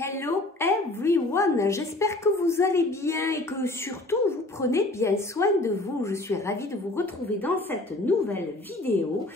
Hello everyone, j'espère que vous allez bien et que surtout vous prenez bien soin de vous. Je suis ravie de vous retrouver dans cette nouvelle vidéo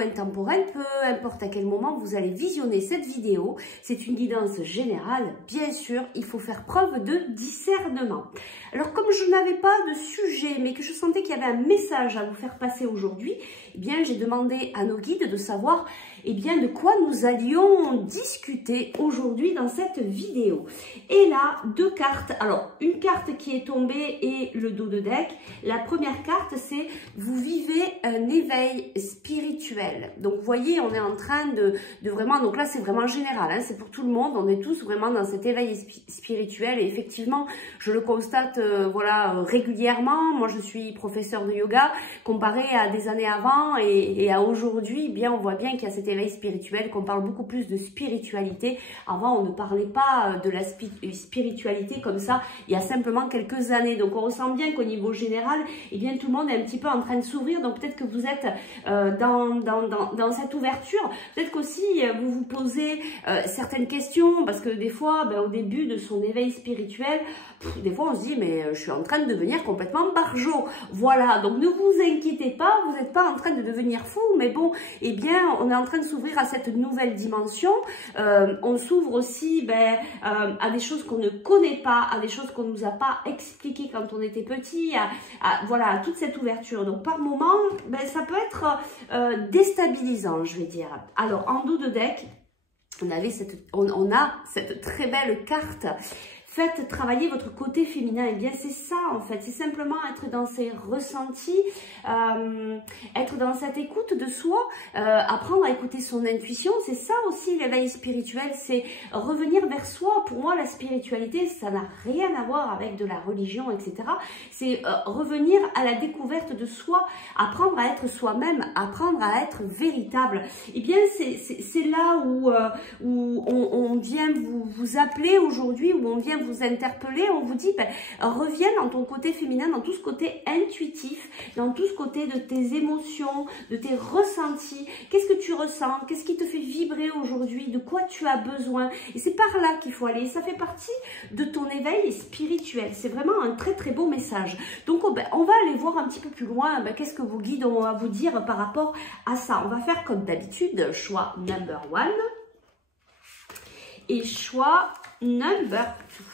intemporelle, peu importe à quel moment vous allez visionner cette vidéo. C'est une guidance générale, bien sûr, il faut faire preuve de discernement. Alors comme je n'avais pas de sujet mais que je sentais qu'il y avait un message à vous faire passer aujourd'hui, eh bien j'ai demandé à nos guides de savoir bien, de quoi nous allions discuter aujourd'hui dans cette vidéo. Et là, deux cartes. Alors, une carte qui est tombée et le dos de deck. La première carte, c'est « Vous vivez un éveil spirituel ». Donc, vous voyez, on est en train de vraiment... Donc là, c'est vraiment général, hein, c'est pour tout le monde. On est tous vraiment dans cet éveil spirituel. Et effectivement, je le constate voilà, régulièrement. Moi, je suis professeure de yoga. Comparé à des années avant et à aujourd'hui, bien, on voit bien qu'il y a cet éveil spirituel, qu'on parle beaucoup plus de spiritualité. Avant, on ne parlait pas de la spiritualité comme ça il y a simplement quelques années. Donc, on ressent bien qu'au niveau général, eh bien, tout le monde est un petit peu en train de s'ouvrir. Donc, peut-être que vous êtes dans cette ouverture. Peut-être qu'aussi, vous vous posez certaines questions parce que des fois, au début de son éveil spirituel, des fois, on se dit, mais je suis en train de devenir complètement barjot. Voilà, donc ne vous inquiétez pas, vous n'êtes pas en train de devenir fou, mais bon, eh bien, on est en train de s'ouvrir à cette nouvelle dimension. On s'ouvre aussi à des choses qu'on ne connaît pas, à des choses qu'on ne nous a pas expliquées quand on était petit, voilà, à toute cette ouverture. Donc, par moment, ça peut être déstabilisant, je vais dire. Alors, en dos de deck, on a cette très belle carte. Faites travailler votre côté féminin. Eh bien, c'est ça, en fait. C'est simplement être dans ses ressentis, être dans cette écoute de soi, apprendre à écouter son intuition. C'est ça aussi, l'éveil spirituel. C'est revenir vers soi. Pour moi, la spiritualité, ça n'a rien à voir avec de la religion, etc. C'est revenir à la découverte de soi, apprendre à être soi-même, apprendre à être véritable. Eh bien, c'est là où on vient vous appeler aujourd'hui, où on vient vous interpeller, on vous dit, reviens dans ton côté féminin, dans tout ce côté intuitif, dans tout ce côté de tes émotions, de tes ressentis. Qu'est-ce que tu ressens? Qu'est-ce qui te fait vibrer aujourd'hui? De quoi tu as besoin? Et c'est par là qu'il faut aller. Ça fait partie de ton éveil spirituel. C'est vraiment un très très beau message. Donc, on va aller voir un petit peu plus loin. Qu'est-ce que vos guides ont à vous dire par rapport à ça? On va faire comme d'habitude, choix number 1 et choix number 2.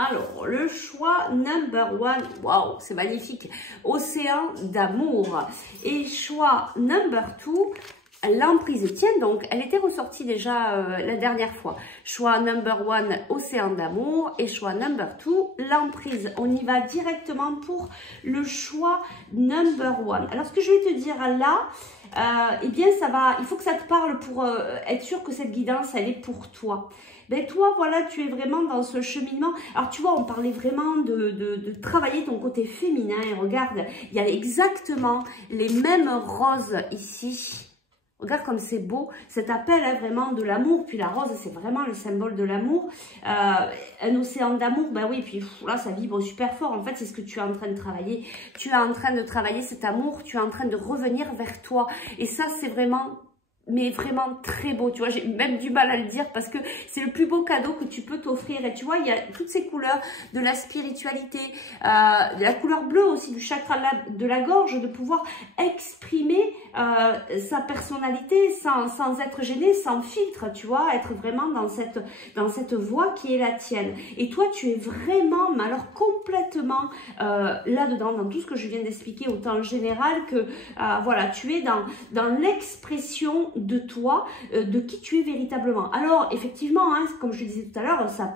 Alors, le choix number 1, waouh, c'est magnifique, océan d'amour. Et choix number 2, l'emprise. Tiens donc, elle était ressortie déjà la dernière fois. Choix number 1, océan d'amour. Et choix number 2, l'emprise. On y va directement pour le choix number 1. Alors, ce que je vais te dire là, eh bien, il faut que ça te parle pour être sûr que cette guidance, elle est pour toi. Toi, voilà, tu es vraiment dans ce cheminement. Alors, tu vois, on parlait vraiment de travailler ton côté féminin. Et regarde, il y a exactement les mêmes roses ici. Regarde comme c'est beau, cet appel est vraiment de l'amour, puis la rose c'est vraiment le symbole de l'amour, un océan d'amour, oui, puis là ça vibre super fort, en fait c'est ce que tu es en train de travailler, tu es en train de travailler cet amour, tu es en train de revenir vers toi, et ça c'est vraiment... mais vraiment très beau, tu vois, j'ai même du mal à le dire parce que c'est le plus beau cadeau que tu peux t'offrir. Et tu vois, il y a toutes ces couleurs de la spiritualité, de la couleur bleue aussi, du chakra de la gorge, de pouvoir exprimer sa personnalité sans être gêné, sans filtre, tu vois, être vraiment dans cette voie qui est la tienne. Et toi, tu es vraiment, mais alors complètement là-dedans, dans tout ce que je viens d'expliquer, autant général que, voilà, tu es dans l'expression de toi, de qui tu es véritablement. Alors effectivement, hein, comme je le disais tout à l'heure, ça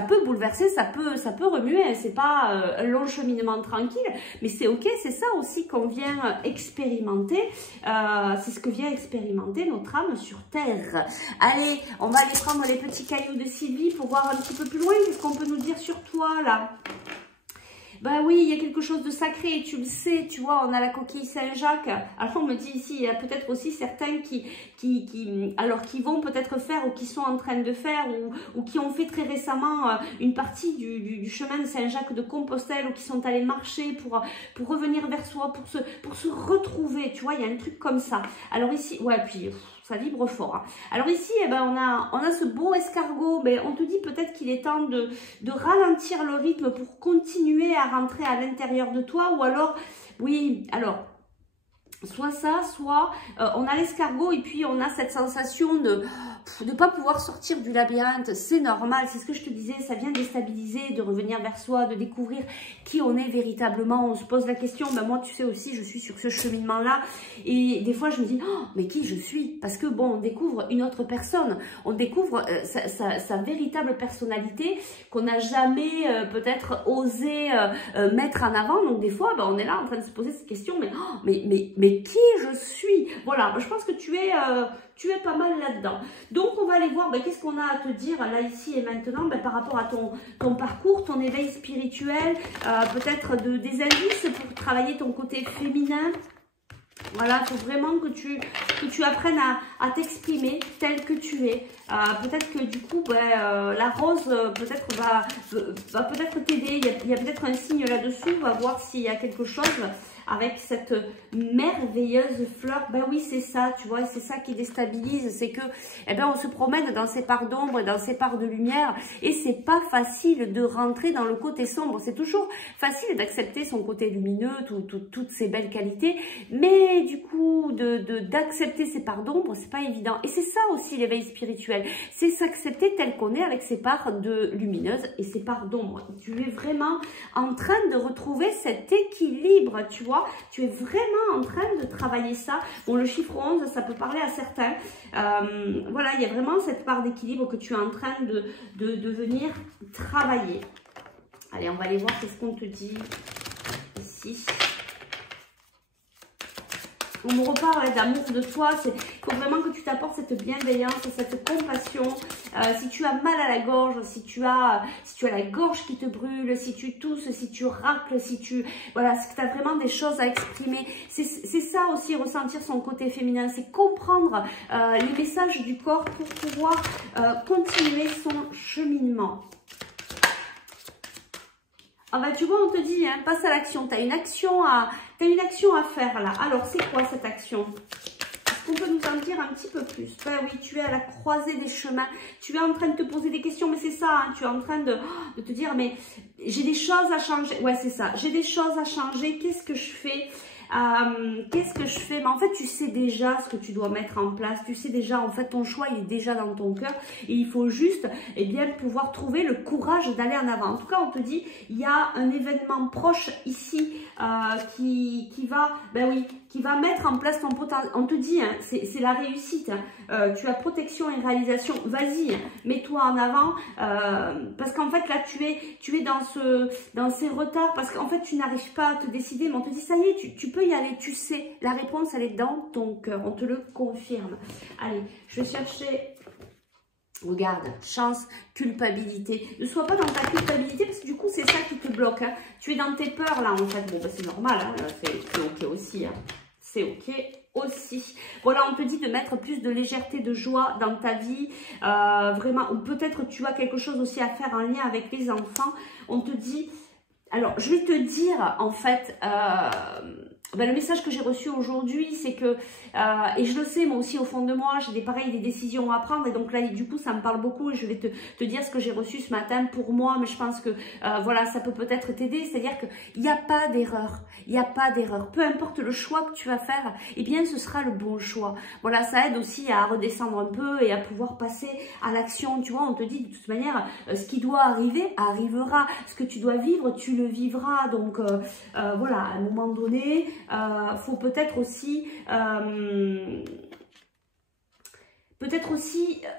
peut bouleverser, ça peut remuer, hein, c'est pas un long cheminement tranquille, mais c'est ok, c'est ça aussi qu'on vient expérimenter, c'est ce que vient expérimenter notre âme sur Terre. Allez, on va aller prendre les petits cailloux de Sylvie pour voir un petit peu plus loin, qu'est-ce qu'on peut nous dire sur toi là? Oui, il y a quelque chose de sacré, tu le sais, tu vois, on a la coquille Saint-Jacques. Alors, on me dit ici, il y a peut-être aussi certains qui vont peut-être faire ou qui sont en train de faire ou qui ont fait très récemment une partie du chemin de Saint-Jacques de Compostelle ou qui sont allés marcher pour revenir vers soi, pour se retrouver, tu vois, il y a un truc comme ça. Alors ici, ouais, puis ça vibre fort. Hein. Alors ici, eh ben, on a ce beau escargot, mais on te dit peut-être qu'il est temps de ralentir le rythme pour continuer à rentrer à l'intérieur de toi, ou alors, oui, alors, soit ça, soit on a l'escargot et puis on a cette sensation de ne pas pouvoir sortir du labyrinthe. C'est normal, c'est ce que je te disais, ça vient déstabiliser, de revenir vers soi, de découvrir qui on est véritablement. On se pose la question, ben moi tu sais aussi, je suis sur ce cheminement-là et des fois je me dis, oh, mais qui je suis? Parce que bon, on découvre une autre personne, on découvre sa véritable personnalité qu'on n'a jamais peut-être osé mettre en avant. Donc des fois, ben, on est là en train de se poser cette question, mais, oh, mais qui je suis? Voilà, je pense que tu es pas mal là-dedans. Donc, on va aller voir qu'est-ce qu'on a à te dire là, ici et maintenant par rapport à ton parcours, ton éveil spirituel, peut-être des indices pour travailler ton côté féminin. Voilà, il faut vraiment que tu apprennes à t'exprimer tel que tu es. Peut-être que du coup, la rose peut-être va peut-être t'aider. Il y a peut-être un signe là-dessous. On va voir s'il y a quelque chose avec cette merveilleuse fleur. Ben oui, c'est ça, tu vois, c'est ça qui déstabilise. C'est que, eh ben, on se promène dans ces parts d'ombre et dans ces parts de lumière. Et c'est pas facile de rentrer dans le côté sombre. C'est toujours facile d'accepter son côté lumineux, toutes ses belles qualités. Mais du coup, d'accepter ces parts d'ombre, c'est pas évident. Et c'est ça aussi l'éveil spirituel. C'est s'accepter tel qu'on est avec ses parts de lumineuse et ses parts d'ombre. Tu es vraiment en train de retrouver cet équilibre, tu vois. Tu es vraiment en train de travailler ça. Bon, le chiffre 11, ça peut parler à certains. Voilà, il y a vraiment cette part d'équilibre que tu es en train de venir travailler. Allez, on va aller voir qu'est-ce qu'on te dit ici. On me reparle d'amour de toi. Il faut vraiment que tu t'apportes cette bienveillance, cette compassion. Si tu as mal à la gorge, si tu as la gorge qui te brûle, si tu tousses, si tu racles, voilà, si tu as vraiment des choses à exprimer. C'est ça aussi, ressentir son côté féminin. C'est comprendre les messages du corps pour pouvoir continuer son cheminement. Ah bah tu vois, on te dit, hein, passe à l'action. Tu as une action à faire là. Alors, c'est quoi cette action? Est-ce qu'on peut nous en dire un petit peu plus? Ben oui, tu es à la croisée des chemins. Tu es en train de te poser des questions, mais c'est ça, hein, tu es en train de te dire, mais j'ai des choses à changer. Ouais, c'est ça, j'ai des choses à changer. Qu'est-ce que je fais? Qu'est-ce que je fais? Mais en fait, tu sais déjà ce que tu dois mettre en place. Tu sais déjà, en fait, ton choix, il est déjà dans ton cœur. Et il faut juste, eh bien, pouvoir trouver le courage d'aller en avant. En tout cas, on te dit, il y a un événement proche ici qui va, ben oui, qui va mettre en place ton potentiel. On te dit, hein, c'est la réussite. Hein. Tu as protection et réalisation. Vas-y, hein, mets-toi en avant. Parce qu'en fait, là, tu es dans ces retards. Parce qu'en fait, tu n'arrives pas à te décider. Mais on te dit, ça y est, tu peux y aller. Tu sais, la réponse, elle est dans ton cœur. On te le confirme. Allez, je vais chercher... Regarde, chance, culpabilité. Ne sois pas dans ta culpabilité parce que du coup, c'est ça qui te bloque. Hein. Tu es dans tes peurs là en fait. Bon, bah, c'est normal, hein. C'est ok aussi. Hein. C'est ok aussi. Voilà, on te dit de mettre plus de légèreté, de joie dans ta vie. Vraiment, ou peut-être tu as quelque chose aussi à faire en lien avec les enfants. On te dit... Alors, je vais te dire en fait... Ben, le message que j'ai reçu aujourd'hui, c'est que, et je le sais, moi aussi au fond de moi, j'ai des décisions à prendre, et donc là, du coup, ça me parle beaucoup, et je vais te dire ce que j'ai reçu ce matin pour moi, mais je pense que, voilà, ça peut peut-être t'aider, c'est-à-dire qu'il n'y a pas d'erreur, il n'y a pas d'erreur, peu importe le choix que tu vas faire, eh bien, ce sera le bon choix. Voilà, ça aide aussi à redescendre un peu et à pouvoir passer à l'action, tu vois, on te dit de toute manière, ce qui doit arriver, arrivera, ce que tu dois vivre, tu le vivras, donc, voilà, à un moment donné, faut peut-être aussi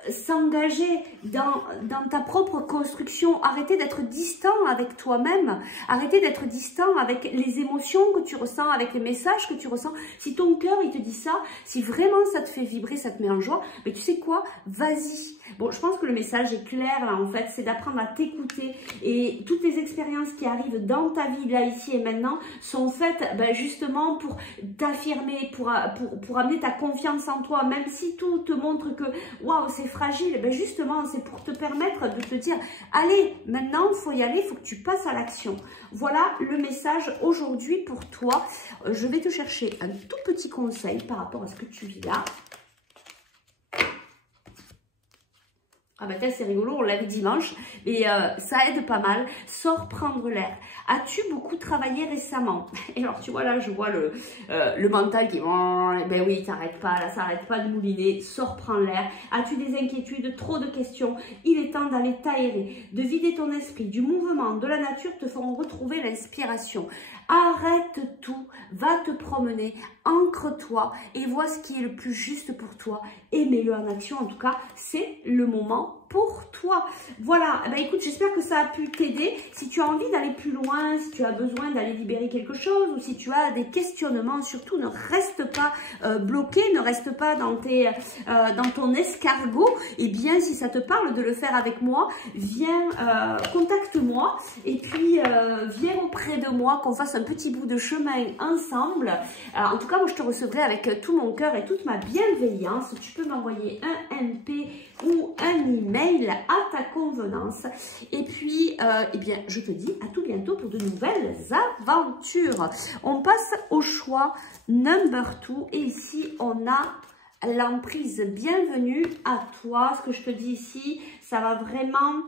s'engager dans ta propre construction, arrêter d'être distant avec toi-même, arrêter d'être distant avec les émotions que tu ressens, avec les messages que tu ressens. Si ton cœur, il te dit ça, si vraiment ça te fait vibrer, ça te met en joie, mais tu sais quoi, vas-y. Bon, je pense que le message est clair là en fait, c'est d'apprendre à t'écouter et toutes les expériences qui arrivent dans ta vie là, ici et maintenant sont faites justement pour t'affirmer, pour amener ta confiance en toi, même si tout te montre que waouh c'est fragile, justement c'est pour te permettre de te dire allez maintenant il faut y aller, il faut que tu passes à l'action. Voilà le message aujourd'hui pour toi. Je vais te chercher un tout petit conseil par rapport à ce que tu vis là. Ah bah tiens, c'est rigolo, on l'avait dimanche, mais ça aide pas mal. Sors prendre l'air. As-tu beaucoup travaillé récemment? Et alors tu vois là, je vois le mental qui... Ben oui, t'arrêtes pas, là, ça arrête pas de mouliner. Sors prendre l'air. As-tu des inquiétudes, trop de questions? Il est temps d'aller t'aérer, de vider ton esprit. Du mouvement, de la nature te feront retrouver l'inspiration. Arrête tout, va te promener, ancre-toi et vois ce qui est le plus juste pour toi. Et mets-le en action, en tout cas, c'est le moment pour toi. Voilà, ben écoute, j'espère que ça a pu t'aider. Si tu as envie d'aller plus loin, si tu as besoin d'aller libérer quelque chose ou si tu as des questionnements, surtout ne reste pas bloqué, ne reste pas dans ton escargot. Et bien, si ça te parle de le faire avec moi, viens, contacte-moi et puis viens auprès de moi, qu'on fasse un petit bout de chemin ensemble. En tout cas, moi, je te recevrai avec tout mon cœur et toute ma bienveillance. Tu peux m'envoyer un MP ou un email à ta convenance. Et puis, eh bien, je te dis à tout bientôt pour de nouvelles aventures. On passe au choix number 2. Et ici, on a l'emprise. Bienvenue à toi. Ce que je te dis ici, ça va vraiment...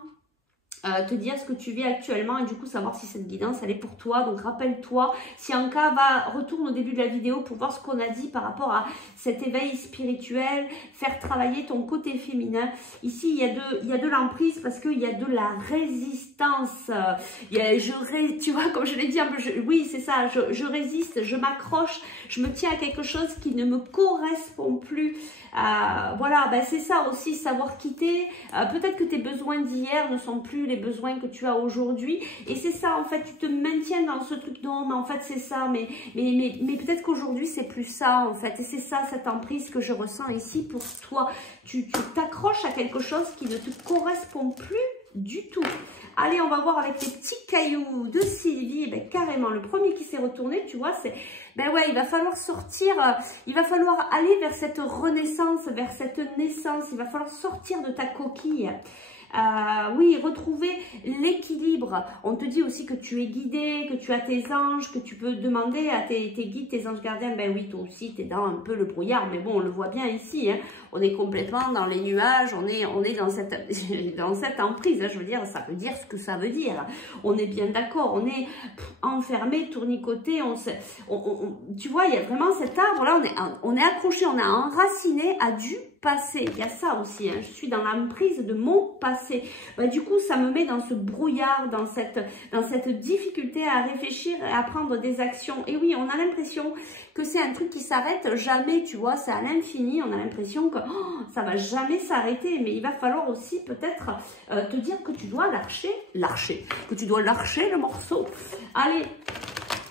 te dire ce que tu vis actuellement et du coup savoir si cette guidance elle est pour toi. Donc rappelle-toi, si en cas retourne au début de la vidéo pour voir ce qu'on a dit par rapport à cet éveil spirituel, faire travailler ton côté féminin. Ici il y a de l'emprise parce qu'il y a de la résistance. Tu vois, comme je l'ai dit un peu, oui c'est ça, je résiste, je m'accroche, je me tiens à quelque chose qui ne me correspond plus. Voilà, ben c'est ça aussi, savoir quitter. Peut-être que tes besoins d'hier ne sont plus les besoins que tu as aujourd'hui. Et c'est ça, en fait, tu te maintiens dans ce truc. Non, mais en fait, c'est ça. Mais peut-être qu'aujourd'hui, c'est plus ça, en fait. Et c'est ça, cette emprise que je ressens ici pour toi. Tu t'accroches à quelque chose qui ne te correspond plus du tout. Allez, on va voir avec les petits cailloux de Sylvie. Ben, carrément, le premier qui s'est retourné, tu vois, c'est... Ben ouais, il va falloir sortir, il va falloir aller vers cette renaissance, vers cette naissance. Il va falloir sortir de ta coquille. Oui, retrouver l'équilibre. On te dit aussi que tu es guidé, que tu as tes anges, que tu peux demander à tes guides, tes anges gardiens. Ben oui, toi aussi, tu es dans un peu le brouillard. Mais bon, on le voit bien ici. Hein. On est complètement dans les nuages. On est dans cette emprise. Hein. Je veux dire, ça veut dire ce que ça veut dire. On est bien d'accord. On est enfermé, tournicoté. Tu vois, il y a vraiment cet arbre-là. On est accroché, on est enraciné à du passé. Il y a ça aussi. Hein. Je suis dans l'emprise de mon passé. Bah, du coup, ça me met dans ce brouillard, dans cette difficulté à réfléchir et à prendre des actions. Et oui, on a l'impression que c'est un truc qui s'arrête jamais, tu vois, c'est à l'infini. On a l'impression que ça va jamais s'arrêter. Mais il va falloir aussi peut-être te dire que tu dois que tu dois lâcher le morceau. Allez,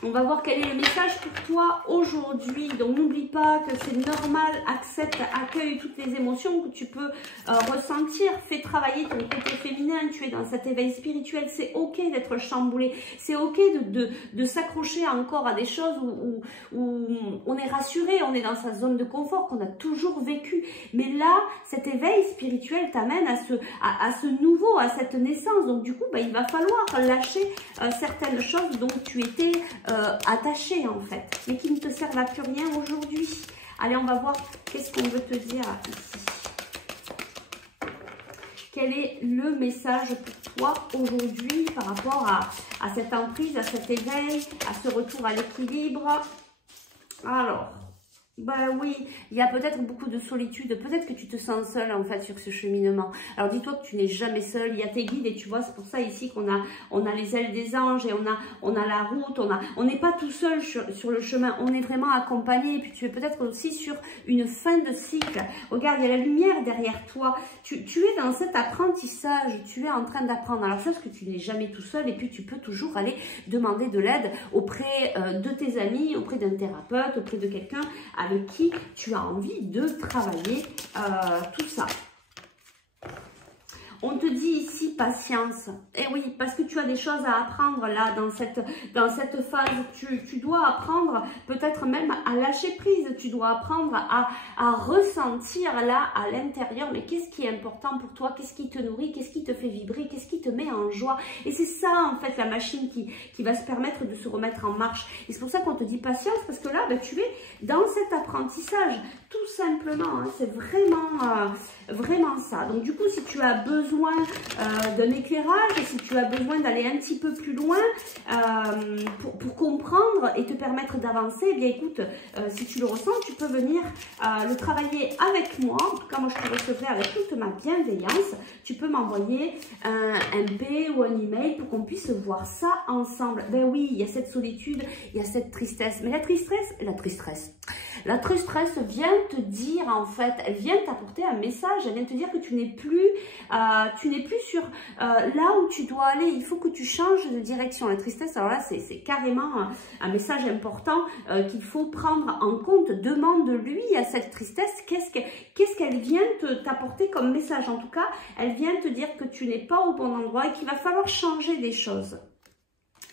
on va voir quel est le message pour toi aujourd'hui. Donc, n'oublie pas que c'est normal, accepte, accueille toutes les émotions que tu peux ressentir. Fais travailler ton côté féminin. Tu es dans cet éveil spirituel. C'est OK d'être chamboulé. C'est OK de s'accrocher encore à des choses où on est rassuré, on est dans sa zone de confort qu'on a toujours vécu. Mais là, cet éveil spirituel t'amène à ce nouveau, à cette naissance. Donc, du coup, bah, il va falloir lâcher certaines choses dont tu étais... attaché en fait, mais qui ne te servent à plus rien aujourd'hui. Allez, on va voir qu'est-ce qu'on veut te dire ici. Quel est le message pour toi aujourd'hui par rapport à cette emprise, à cet éveil, à ce retour à l'équilibre? Alors, bah oui, il y a peut-être beaucoup de solitude, peut-être que tu te sens seule en fait sur ce cheminement. Alors dis-toi que tu n'es jamais seule, il y a tes guides et tu vois, c'est pour ça ici qu'on a les ailes des anges et on a la route, on n'est pas tout seul sur le chemin, on est vraiment accompagné. Et puis tu es peut-être aussi sur une fin de cycle. Regarde, il y a la lumière derrière toi, tu es dans cet apprentissage, tu es en train d'apprendre. Alors sache que tu n'es jamais tout seul et puis tu peux toujours aller demander de l'aide auprès de tes amis, auprès d'un thérapeute, auprès de quelqu'un avec qui tu as envie de travailler tout ça. On te dit ici patience. Et oui, parce que tu as des choses à apprendre là dans cette phase. Tu dois apprendre peut-être même à lâcher prise. Tu dois apprendre à ressentir là à l'intérieur. Mais qu'est-ce qui est important pour toi? Qu'est-ce qui te nourrit? Qu'est-ce qui te fait vibrer? Qu'est-ce qui te met en joie? Et c'est ça en fait la machine qui va se permettre de se remettre en marche. Et c'est pour ça qu'on te dit patience, parce que là, ben, tu es dans cet apprentissage. tout simplement, hein, c'est vraiment ça. Donc du coup, si tu as besoin d'un éclairage, si tu as besoin d'aller un petit peu plus loin pour comprendre et te permettre d'avancer, eh bien écoute, si tu le ressens, tu peux venir le travailler avec moi. En tout cas, moi je te recevrai avec toute ma bienveillance. Tu peux m'envoyer un MP ou un email pour qu'on puisse voir ça ensemble. Ben oui, il y a cette solitude, il y a cette tristesse. Mais la tristesse vient te dire, en fait, elle vient t'apporter un message, elle vient te dire que tu n'es plus sur là où tu dois aller. Il faut que tu changes de direction. La tristesse, alors là, c'est carrément un message important qu'il faut prendre en compte. Demande-lui à cette tristesse qu'est-ce qu'elle vient t'apporter comme message. En tout cas, elle vient te dire que tu n'es pas au bon endroit et qu'il va falloir changer des choses.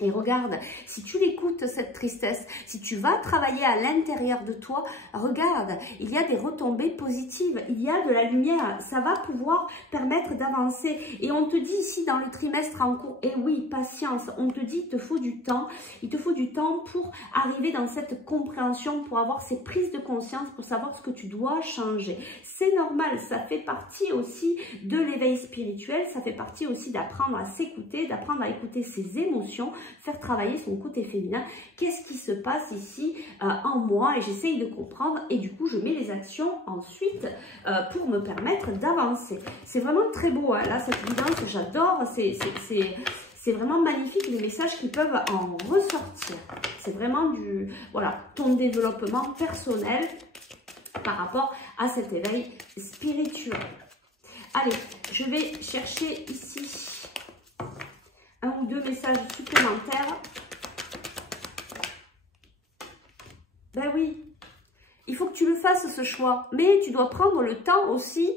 Et regarde, si tu l'écoutes, cette tristesse, si tu vas travailler à l'intérieur de toi, regarde, il y a des retombées positives, il y a de la lumière, ça va pouvoir permettre d'avancer. Et on te dit ici dans le trimestre en cours, et oui, patience, on te dit il te faut du temps pour arriver dans cette compréhension, pour avoir ces prises de conscience, pour savoir ce que tu dois changer. C'est normal, ça fait partie aussi de l'éveil spirituel, ça fait partie aussi d'apprendre à s'écouter, d'apprendre à écouter ses émotions, faire travailler son côté féminin. Qu'est-ce qui se passe ici en moi? Et j'essaye de comprendre et du coup je mets les actions ensuite pour me permettre d'avancer. C'est vraiment très beau, hein, là cette guidance, j'adore, c'est vraiment magnifique les messages qui peuvent en ressortir. C'est vraiment ton développement personnel par rapport à cet éveil spirituel. Allez, je vais chercher ici un ou deux messages supplémentaires. Ben oui, il faut que tu le fasses ce choix, mais tu dois prendre le temps aussi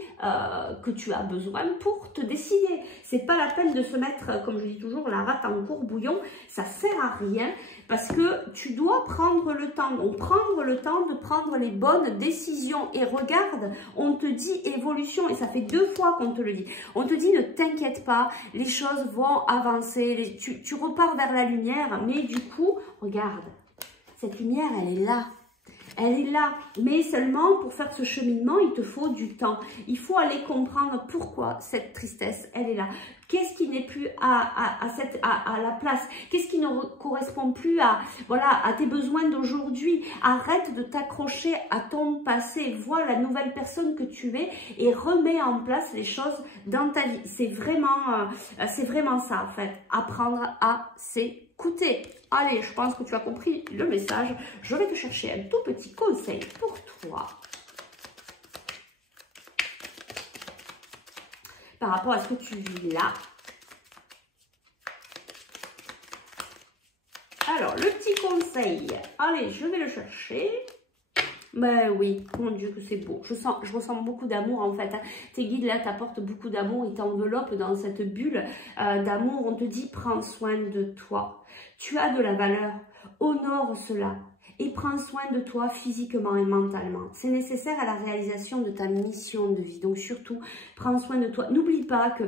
que tu as besoin pour te décider. C'est pas la peine de se mettre, comme je dis toujours, la rate en courbouillon, ça sert à rien parce que tu dois prendre le temps. Donc prendre le temps de prendre les bonnes décisions. Et regarde, on te dit évolution et ça fait 2 fois qu'on te le dit. On te dit ne t'inquiète pas, les choses vont avancer, tu repars vers la lumière, mais du coup, regarde, cette lumière elle est là. Elle est là, mais seulement pour faire ce cheminement, il te faut du temps. Il faut aller comprendre pourquoi cette tristesse, elle est là. Qu'est-ce qui n'est plus à la place? Qu'est-ce qui ne correspond plus à tes besoins d'aujourd'hui? Arrête de t'accrocher à ton passé. Vois la nouvelle personne que tu es et remets en place les choses dans ta vie. C'est vraiment ça, en fait. Apprendre à s'écouter. Allez, je pense que tu as compris le message. Je vais te chercher un tout petit conseil pour toi. Par rapport à ce que tu vis là. Alors, le petit conseil. Allez, je vais le chercher. Ben oui, mon Dieu que c'est beau. Je ressens beaucoup d'amour en fait. Tes guides là t'apportent beaucoup d'amour. Ils t'enveloppent dans cette bulle d'amour. On te dit prends soin de toi. Tu as de la valeur. Honore cela. Et prends soin de toi physiquement et mentalement. C'est nécessaire à la réalisation de ta mission de vie. Donc surtout, prends soin de toi. N'oublie pas que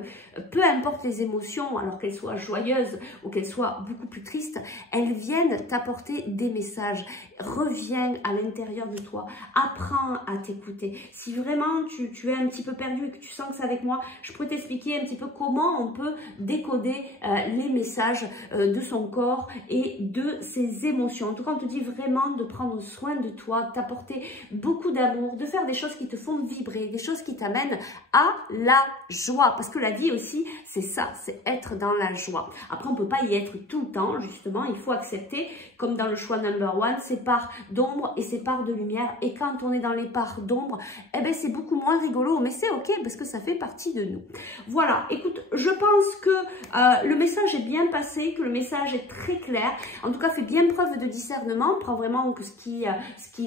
peu importe les émotions, alors qu'elles soient joyeuses ou qu'elles soient beaucoup plus tristes, elles viennent t'apporter des messages. Reviens à l'intérieur de toi. Apprends à t'écouter. Si vraiment tu es un petit peu perdu et que tu sens que c'est avec moi, je peux t'expliquer un petit peu comment on peut décoder les messages de son corps et de ses émotions. En tout cas, on te dit vraiment de prendre soin de toi, t'apporter beaucoup d'amour, de faire des choses qui te font vibrer, des choses qui t'amènent à la joie. Parce que la vie aussi, c'est ça, c'est être dans la joie. Après, on ne peut pas y être tout le temps, justement. Il faut accepter, comme dans le choix number 1, ces parts d'ombre et ces parts de lumière. Et quand on est dans les parts d'ombre, eh ben, c'est beaucoup moins rigolo. Mais c'est ok parce que ça fait partie de nous. Voilà, écoute, je pense que le message est bien passé, que le message est très clair. En tout cas, fais bien preuve de discernement. Prends vraiment que ce qui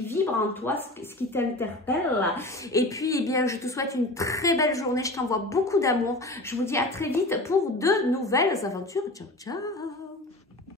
vibre en toi, ce qui t'interpelle. Et puis, eh bien, je te souhaite une très belle journée. Je t'envoie beaucoup d'amour. Je vous dis à très vite pour de nouvelles aventures. Ciao, ciao!